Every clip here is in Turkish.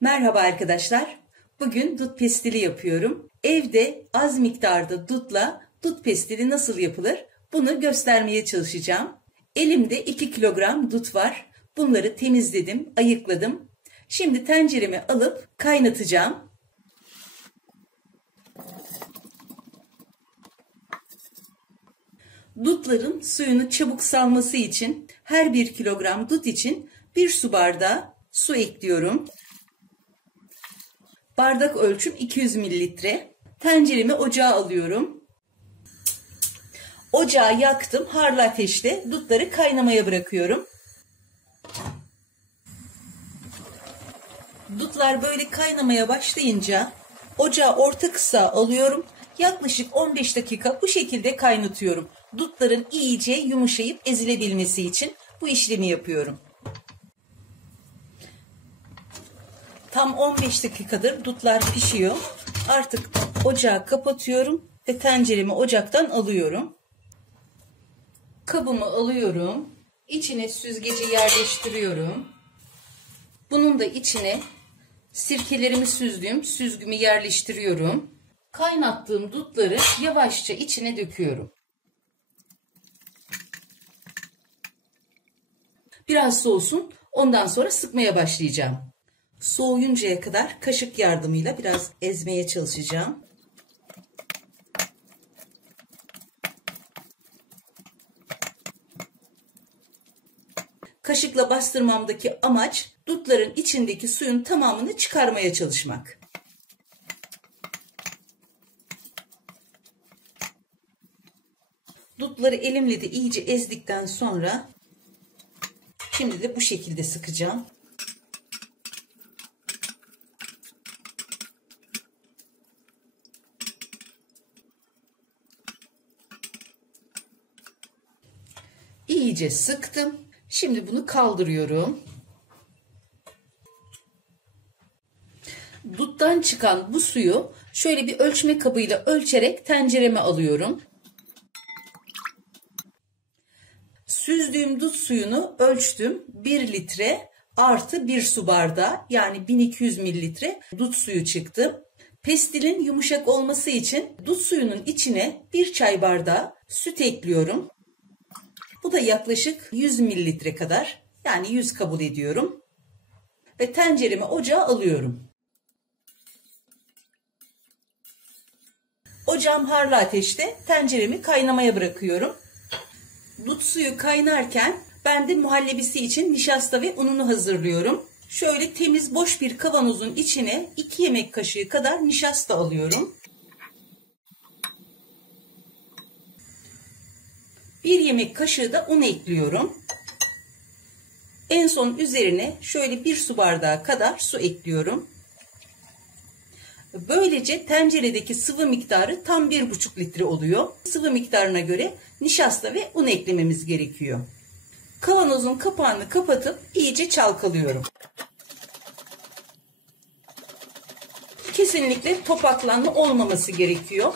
Merhaba arkadaşlar. Bugün dut pestili yapıyorum. Evde az miktarda dutla dut pestili nasıl yapılır? Bunu göstermeye çalışacağım. Elimde 2 kilogram dut var. Bunları temizledim, ayıkladım. Şimdi tenceremi alıp kaynatacağım. Dutların suyunu çabuk salması için her 1 kilogram dut için 1 su bardağı su ekliyorum. Bardak ölçüm 200 mililitre. Tenceremi ocağa alıyorum. Ocağı yaktım. Harlı ateşte dutları kaynamaya bırakıyorum. Dutlar böyle kaynamaya başlayınca ocağı orta kısığa alıyorum. Yaklaşık 15 dakika bu şekilde kaynatıyorum. Dutların iyice yumuşayıp ezilebilmesi için bu işlemi yapıyorum. Tam 15 dakikadır dutlar pişiyor. Artık ocağı kapatıyorum ve tenceremi ocaktan alıyorum. Kabımı alıyorum. İçine süzgeci yerleştiriyorum. Bunun da içine sirkelerimi süzdüğüm süzgümü yerleştiriyorum. Kaynattığım dutları yavaşça içine döküyorum. Biraz soğusun, ondan sonra sıkmaya başlayacağım. Soğuyuncaya kadar kaşık yardımıyla biraz ezmeye çalışacağım. Kaşıkla bastırmamdaki amaç dutların içindeki suyun tamamını çıkarmaya çalışmak. Dutları elimle de iyice ezdikten sonra şimdi de bu şekilde sıkacağım. İyice sıktım. Şimdi bunu kaldırıyorum. Duttan çıkan bu suyu şöyle bir ölçme kabıyla ölçerek tencereme alıyorum. Süzdüğüm dut suyunu ölçtüm. 1 litre artı 1 su bardağı yani 1200 mililitre dut suyu çıktı. Pestilin yumuşak olması için dut suyunun içine 1 çay bardağı süt ekliyorum. Bu da yaklaşık 100 mililitre kadar, yani 100 kabul ediyorum. Ve tenceremi ocağa alıyorum. Ocağım harlı ateşte, tenceremi kaynamaya bırakıyorum. Dut suyu kaynarken ben de muhallebisi için nişasta ve ununu hazırlıyorum. Şöyle temiz boş bir kavanozun içine 2 yemek kaşığı kadar nişasta alıyorum. 1 yemek kaşığı da un ekliyorum. En son üzerine şöyle 1 su bardağı kadar su ekliyorum. Böylece tenceredeki sıvı miktarı tam 1,5 litre oluyor. Sıvı miktarına göre nişasta ve un eklememiz gerekiyor. Kavanozun kapağını kapatıp iyice çalkalıyorum. Kesinlikle topaklanma olmaması gerekiyor.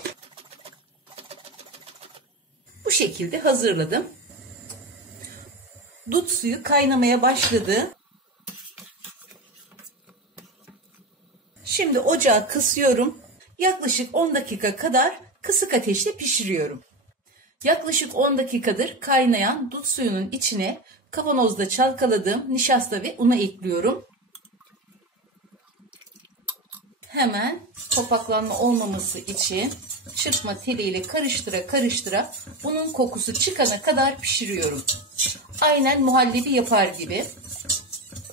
Bu şekilde hazırladım. Dut suyu kaynamaya başladı. Şimdi ocağı kısıyorum. Yaklaşık 10 dakika kadar kısık ateşte pişiriyorum. Yaklaşık 10 dakikadır kaynayan dut suyunun içine kavanozda çalkaladığım nişasta ve unu ekliyorum. Hemen topaklanma olmaması için çırpma teliyle karıştıra bunun kokusu çıkana kadar pişiriyorum. Aynen muhallebi yapar gibi.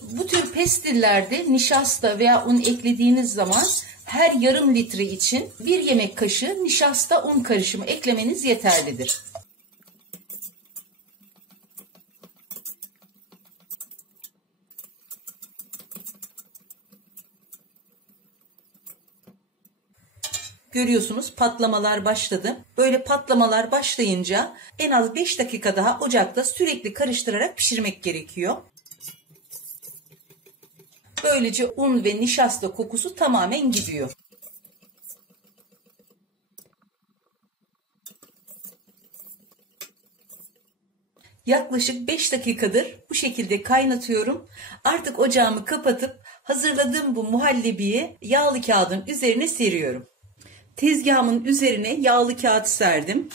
Bu tür pestillerde nişasta veya un eklediğiniz zaman her yarım litre için 1 yemek kaşığı nişasta un karışımı eklemeniz yeterlidir. Görüyorsunuz patlamalar başladı. Böyle patlamalar başlayınca en az 5 dakika daha ocakta sürekli karıştırarak pişirmek gerekiyor. Böylece un ve nişasta kokusu tamamen gidiyor. Yaklaşık 5 dakikadır bu şekilde kaynatıyorum. Artık ocağımı kapatıp Hazırladığım bu muhallebiyi yağlı kağıdın üzerine seriyorum. Tezgahımın üzerine yağlı kağıt serdim.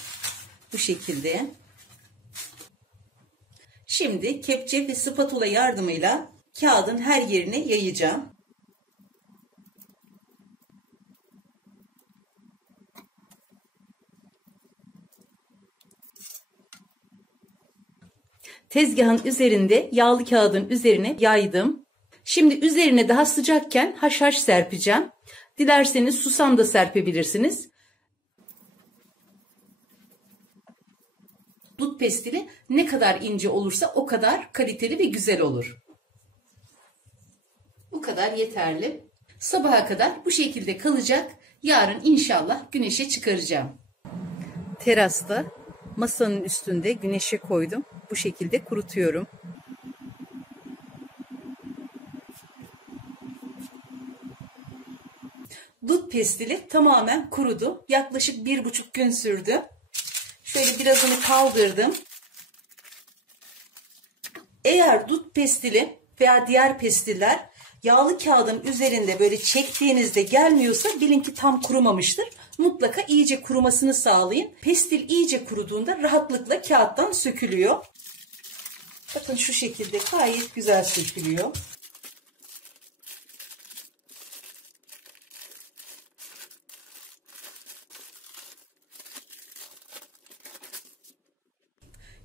Bu şekilde. Şimdi kepçe ve spatula yardımıyla kağıdın her yerine yayacağım. Tezgahın üzerinde yağlı kağıdın üzerine yaydım. Şimdi üzerine daha sıcakken haşhaş serpeceğim. Dilerseniz susam da serpebilirsiniz. Dut pestili ne kadar ince olursa o kadar kaliteli ve güzel olur. Bu kadar yeterli. Sabaha kadar bu şekilde kalacak. Yarın inşallah güneşe çıkaracağım. Terasta masanın üstünde güneşe koydum. Bu şekilde kurutuyorum. Dut pestili tamamen kurudu. Yaklaşık 1,5 gün sürdü. Şöyle birazını kaldırdım. Eğer dut pestili veya diğer pestiller yağlı kağıdın üzerinde böyle çektiğinizde gelmiyorsa bilin ki tam kurumamıştır. Mutlaka iyice kurumasını sağlayın. Pestil iyice kuruduğunda rahatlıkla kağıttan sökülüyor. Bakın şu şekilde gayet güzel sökülüyor.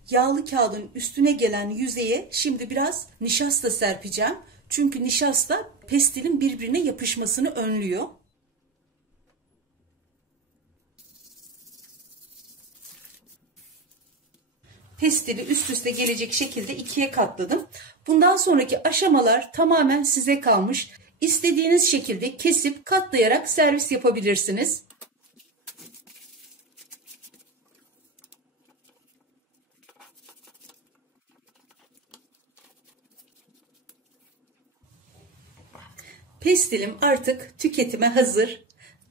Yağlı kağıdın üstüne gelen yüzeye şimdi biraz nişasta serpeceğim. Çünkü nişasta pestilin birbirine yapışmasını önlüyor. Pestili üst üste gelecek şekilde ikiye katladım. Bundan sonraki aşamalar tamamen size kalmış. İstediğiniz şekilde kesip katlayarak servis yapabilirsiniz. Pestilim artık tüketime hazır.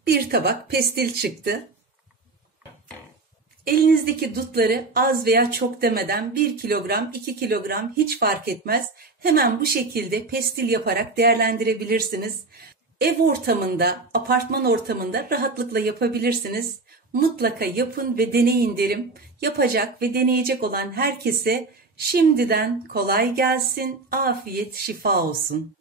Bir tabak pestil çıktı. Elinizdeki dutları az veya çok demeden 1 kilogram, 2 kilogram hiç fark etmez. Hemen bu şekilde pestil yaparak değerlendirebilirsiniz. Ev ortamında, apartman ortamında rahatlıkla yapabilirsiniz. Mutlaka yapın ve deneyin derim. Yapacak ve deneyecek olan herkese şimdiden kolay gelsin, afiyet, şifa olsun.